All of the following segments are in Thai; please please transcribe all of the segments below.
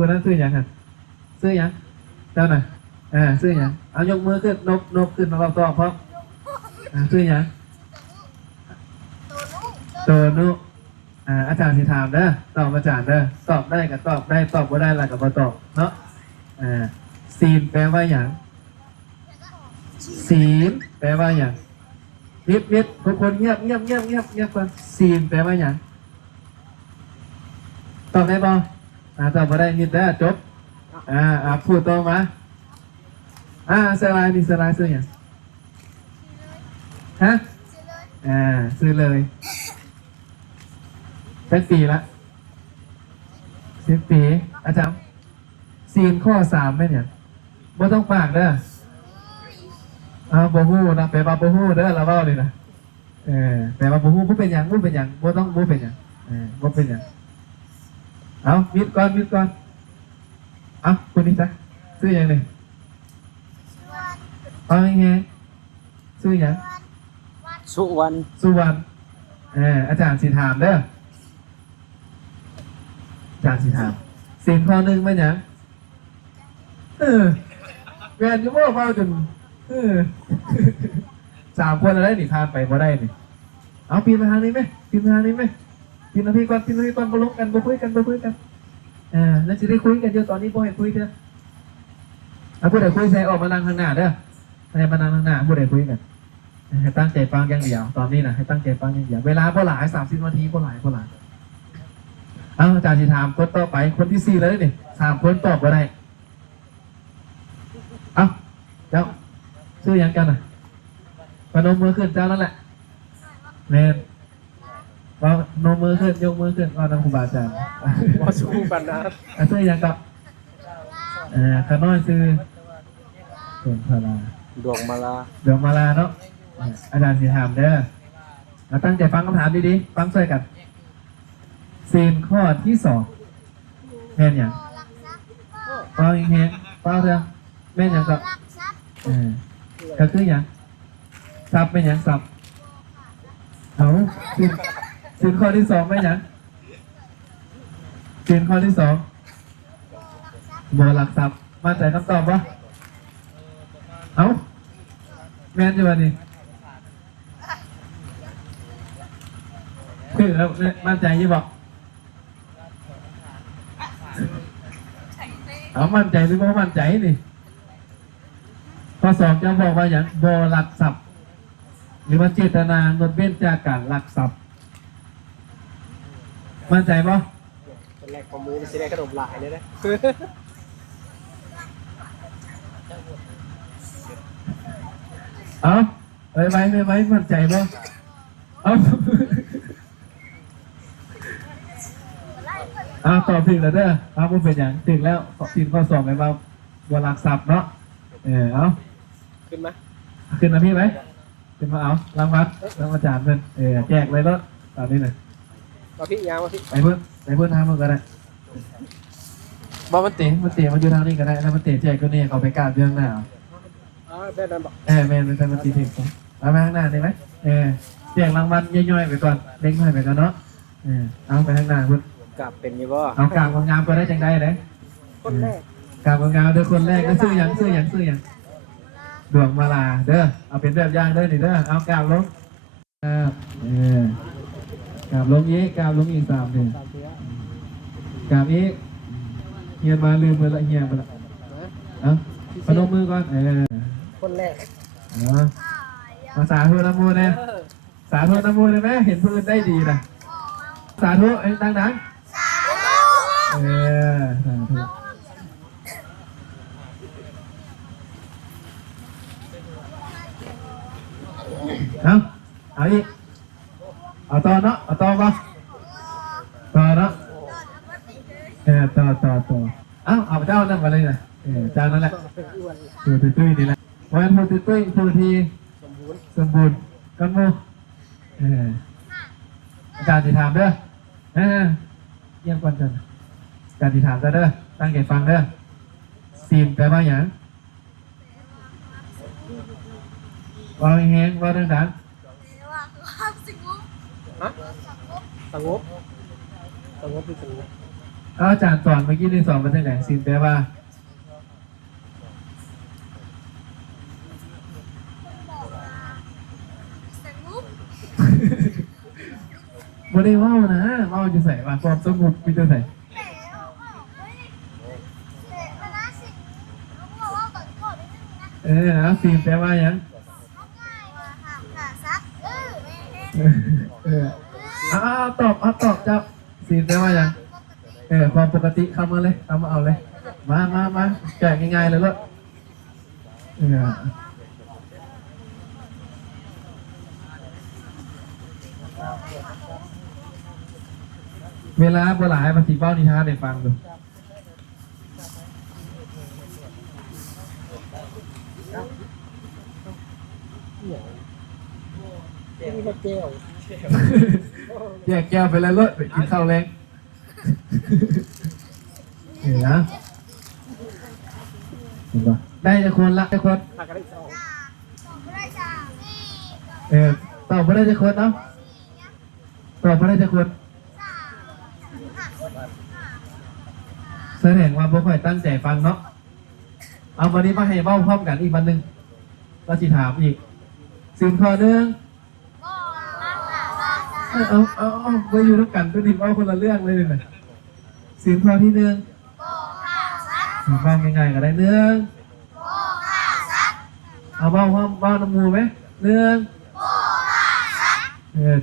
ผู้นั้นซื้อยังฮะซื้อยังเจ้าหน่ะซื้อยังเอายกมือขึ้นนกขึ้นเราตอบเพราะซื้อยังโตนุอาจารย์สิถามเด้อตอบอาจารย์เด้อตอบได้กับตอบได้ตอบบ่ได้ละกับบ่ตอบเนาะศีลแปลว่าอย่างศีลแปลว่าอย่างนิดทุกคนเงียบก่อนศีลแปลว่าอย่างตอบได้บ่ตอบบ่ได้นิดได้จบพูดต่อมาสลายนี่สลายซื้ออย่างฮะซื้อเลยเป็นปีละ10 ปีอาจารย์ศีลข้อ3ไหมเนี่ยบ่ต้องปากเด้อบ่ฮู้นะแปลว่าบ่ฮู้เด้อเราเว้าเลยนะแปลว่าบ่ฮู้บ่เป็นหยังบ่เป็นหยังบ่ต้องบ่เป็นหยังบ่เป็นหยังเอามิดก่อนเอาคนนี้ซะซื้อหยังนี่เอาไงซื้อหยังสุวรรณอาจารย์สิถามเด้ออาจารย์สิถามศีลข้อ1เป็นหยังแม่นอยู่บ่เว้าจน3 คนอะไรนี่ผ่านไปบ่ได้นี่เอาปีนมาทางนี้ไหมปีนนาทีก่อนบ่ลงกันบ่คุยกันแล้วสิได้คุยกันอยู่ตอนนี้บ่ให้คุยเด้อผู้ใดคุยใส่ออกมานั่งข้างหน้าเด้อให้มานั่งข้างหน้าผู้ใดคุยกันให้ตั้งใจฟังอย่างเดียวตอนนี้นะให้ตั้งใจฟังอย่างเดียวเวลาบ่หลาย30 นาทีบ่หลายอาจารย์สิถามคนต่อไปคนที่4แล้วนี่3 คนตอบบ่ได้เจ้าชื่อยังกันพนมมือขึ้นเจ้านั่นแหละเน่ว่าโนมือขึ้นยกมือขึ้นว่านักครูบาอาจารย์ว่าสู้กันนะชื่อยังกับขน้อยชื่อดวงมาลาเนาะอาจารย์สิถามเด้อตั้งใจฟังคำถามดีๆฟังช่วยกันศีลข้อที่2แม่นอย่างฟังเฮงฟังเรื่องแม่นอย่างก็คืออย่างซับเป็นอย่างซับเอาศีลข้อที่2เป็นอย่างศีลข้อที่2บ่หลักทรัพย์มั่นใจคำตอบวะเอาแม่นอยู่วันนี้คือแล้วมั่นใจยี่บอกเอามั่นใจหรือไม่มั่นใจนี่ข้อ2จะบอกว่าอย่างบ่หลักทรัพย์หรือว่าเจตนางดเว้นจากการหลักทรัพย์มั่นใจปะเป็นแรกของมือสิได้ขนมหลายเลยนะเอาไม่มั่นใจปะตอบถึงแล้วเด้อพูดเป็นอย่างถึงแล้วศีลข้อ2ไปว่าบ่หลักทรัพย์เนาะเอาขึ้นนะพี่ไหมขึ้นมาเอารางวัลอาจารย์เพื่อนแจกเลยรถตอนนี้เลยมาพี่ยาวมาพี่ไปเพื่อนทำมันก็ได้บอมันเตะมาอยู่ทางนี้ก็ได้แล้วมันเตะแจกก็เนี่ยเขาไปการเรื่องหน้าแม่ดันบอกแม่เป็นแฟนมันตีถึงเอามาข้างหน้าได้ไหมแจกรางวัลย่อยๆไปก่อนเล็กน้อยไปก่อนเนาะเอาไปข้างหน้าเพื่อนกลับเป็นยังบ่เอากราบของงามก็ได้จังได้เลยคนแรกกราบของงามเด้อคนแรกก็ซื้อยังดวงมาลาเด้อเอาเป็นแบบอย่างเด้อนี่เด้อเอากราบลงกราบลงอีก3ทีกราบอีกเฮียมาลืมมือละเฮียมาละพนมมือก่อนคนแรกมาสาธุนะโมเนี่ยสาธุนะโมเลยไหมเห็นพื้นได้ดีนะสาธุดังๆสาธุเอาอีกเอาต่อเนาะเอาต่อปะต่อเนาะต่อเอาเจ้านั่นมาเลยนะเจ้านั่นแหละผู้ตุ้ยนี่แหละวันผู้ตุ้ยผู้ทีสมบูรณ์กันโมอาจารย์สิถามเด้อเยี่ยมก่อนอาจารย์สิถามเด้อตั้งใจฟังเด้อศีลแปลว่าอย่างว่าแห้งว่าดังสงบคือสงบ อาจารย์สอนเมื่อกี้ในสอนมาจากไหนสินแปลว่าไม่ได้ว่านะว่าจะใส่ว่าความสงบมีจะใส่เอาสินแปลว่ายังตอบเจ้าสินแปลว่ายังความปกติคำมาเลยคำมาเอาเลยมาแกะง่ายๆเลยลูกเวลาโบราณภาษีเบ้านิทานให้ฟังดูนี่ก็เจียว แยกแก้วไปแล้วลูกไปกินข้าวแรงเห็นนะเห็นปะได้จะคนละจะคน หักอะไรสอง ตอบไม่ได้จะคนเนาะตอบไม่ได้จะคนแสดงว่าพวกข่อยตั้งใจฟังเนาะเอาวันนี้มาให้เบ้าพร้อมกันอีกวันหนึ่งเราจะถามอีกสิ่งข้อหนึ่งเอาไปอยู่ด้วยกันตัวดิบเอาคนละเรื่องเลยนะสิ่งข้อที่หนึ่งสิ่งฟังง่ายๆก็ได้หนึ่งเอาเบ้าพร้อมเบ้าน้ำมูไหมหนึ่ง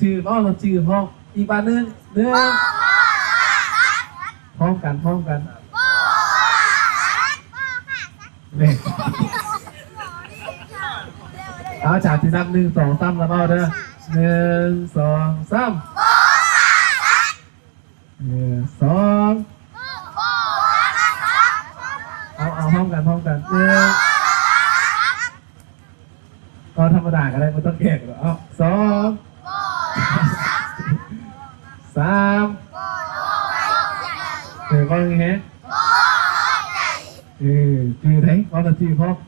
ชื่อเบ้าเราชื่อพร้อมอีกวันหนึ่งหนึ่งพร้อมกันเนี่ยเอาจากที่นับ1 2 3แล้วเบ้าเด้อ1 2 3 2เอาพร้อมกันก็ธรรมดาก็ได้ไม่ต้องแข่งหรอกเอา2 3ก็ยังไงชื่อไหนก็จะชื่อพร้อม4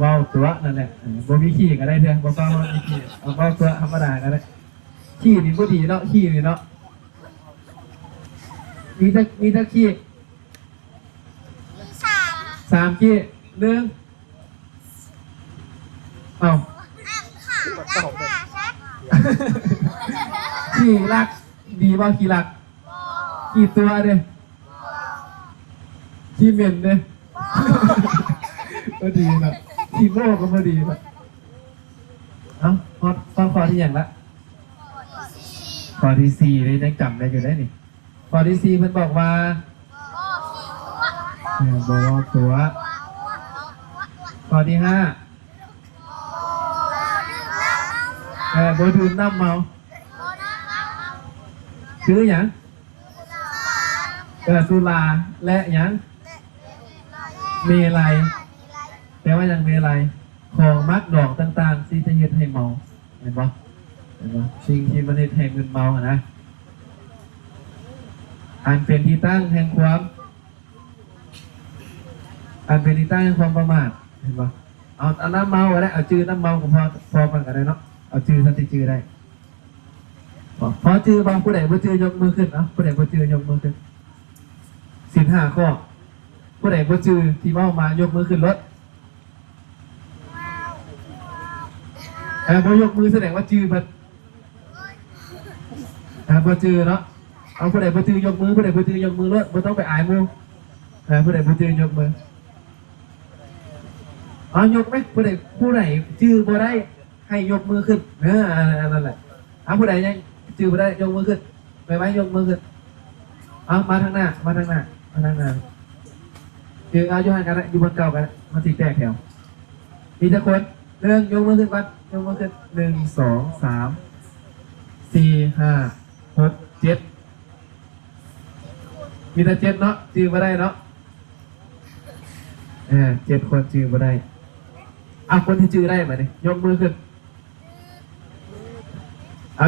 เบาๆตัวนั่นแหละบ่มีขี้ก็ได้เถอะเบาๆมีขี้เอาเบาตัวธรรมดาก็ได้ขี้นี่บ่ดีเนาะขี้นี่เนาะมีตะขี้3ขี้1เอาขี้รักดีบ่ขี้รักขี้ตัวเด้ขี้เหม็นเด้ก็ดีนะทีมโลกก็พอดีนะฟังข้อที่อย่างละข้อที่4เลยยังจำได้อยู่ได้นี่ข้อที่4เพิ่นบอกว่าตัวข้อที่5บ่ดื่มน้ำเมาชื่อหยังสุราและหยังเมลัยแปลว่าอย่างเมลัยของมักดอกต่างๆที่จะเฮ็ดให้เมาเห็นปะสิ่งที่มันเฮ็ดให้มึนเมานะอันเป็นที่ตั้งแห่งความประมาทเห็นปะเอาน้ำเมาก็ได้เอาจื้อน้ำเมาก็พอกันก็ได้เนาะเอาจื้อสักทีจื้อได้พอจื้อบางผู้ใดบ่จื้อยกมือขึ้นผู้ใดบ่จื้อยกมือขึ้นศีล5ข้อผู้ใดบ่จื้อที่เมามายกมือขึ้นรถบ่ยกมือแสดงว่าจื้อบ่จื้อเนาะเอาผู้ใดบ่จื้อยกมือผู้ใดบ่จื้อยกมือรถบ่ต้องไปอายหมู่ผู้ใดบ่จื้อยกมือยกไหมผู้ใดจื้อบ่ได้ให้ยกมือขึ้นนั่นแหละผู้ใดยังจื้อบ่ได้ยกมือขึ้นไปไว้ยกมือขึ้นมาทางหน้าจื้ออยู่ห่างกันอยู่บนเก่ากันมาติดแตกแถวมีทุกคนยกมือขึ้นก่อนยกมือขึ้น1 2 3 4 5 6 7มีแต่7เนาะจื้อบ่ได้เนาะ7 คนจื้อบ่ได้คนที่จื้อได้มาดิยกมือขึ้น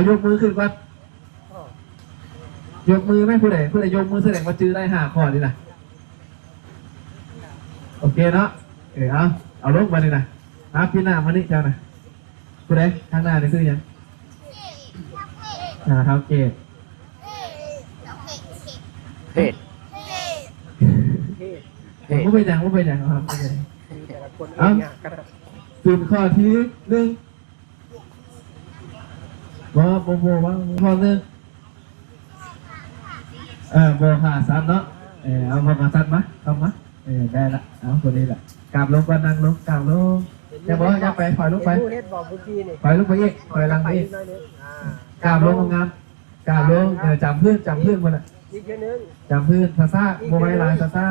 ยกมือขึ้นก่อนยกมือไหมผู้ใดยกมือแสดงว่าจื้อได้5 ข้อนี่นะโอเคเนาะเอาลงมาดินะพี่หน้ามานี่เจ้านะผู้ใดทางหน้านี่คือยัง เท้าเกต เทศเทศ ผมก็ไปอย่างครับไม่เป็น แต่ละคนเองเนี่ยก็ได้ ส่วนข้อที่หนึ่งว่าโบว่าข้อหนึ่งโบขาสัตว์เนาะเอาโบขาสัตว์มาเข้ามาได้ละเอาคนนี้แหละกราบลงก็นั่งลงกราบลงอย่าบอกอย่าไปถอยลงไป เฮ็ดบอกเมื่อกี้นี่ ถอยลงไปอีกถอยหลังไปอีกกราบลงงามกราบลงจำพื้นมันอ่ะ อีกแค่นึง จำพื้นซาซ่าโบไม้ลายซาซ่า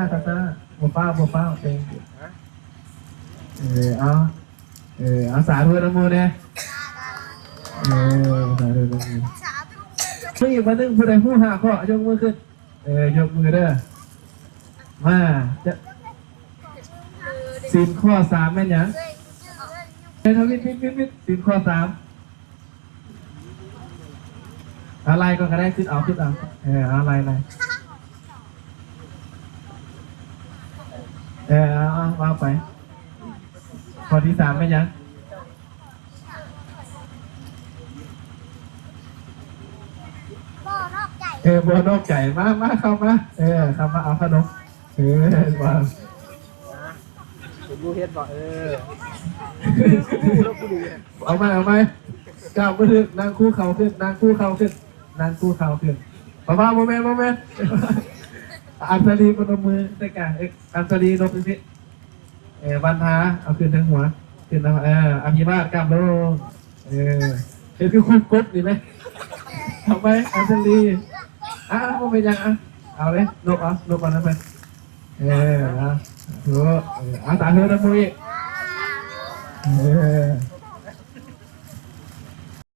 โบเป้าเองเอาสาธุนะโมเนี่ยสาธุนะโมเมื่ออีกวันนึงผู้ใดผู้หาข้อยกมือขึ้นยกมือเด้อมาจะสินข้อ3แม่นยังทวิตสินข้อ3อะไรก็ได้ขึ้นเอาอะไรเอาว่าไปข้อที่3แม่นยังบัวนอกไก่มาเข้ามาเข้ามาเอาขนมวาง ดูเฮ็ดบอกเอาไหมก้าวมือนั่งคู่เข่าขึ้นบ้าโมเมนต์อันสลีปนมือได้กันอันสลีลงนิดวันท้าเอาขึ้นทั้งหัวขึ้นทั้งอภิบาลกล้ามโลเห็นคือคุ้มกบดีไหมเอาไปอันสลีโมเมนต์ยังเอาเลยลบเอานั่นไปเอาสาธุนะมุ้ย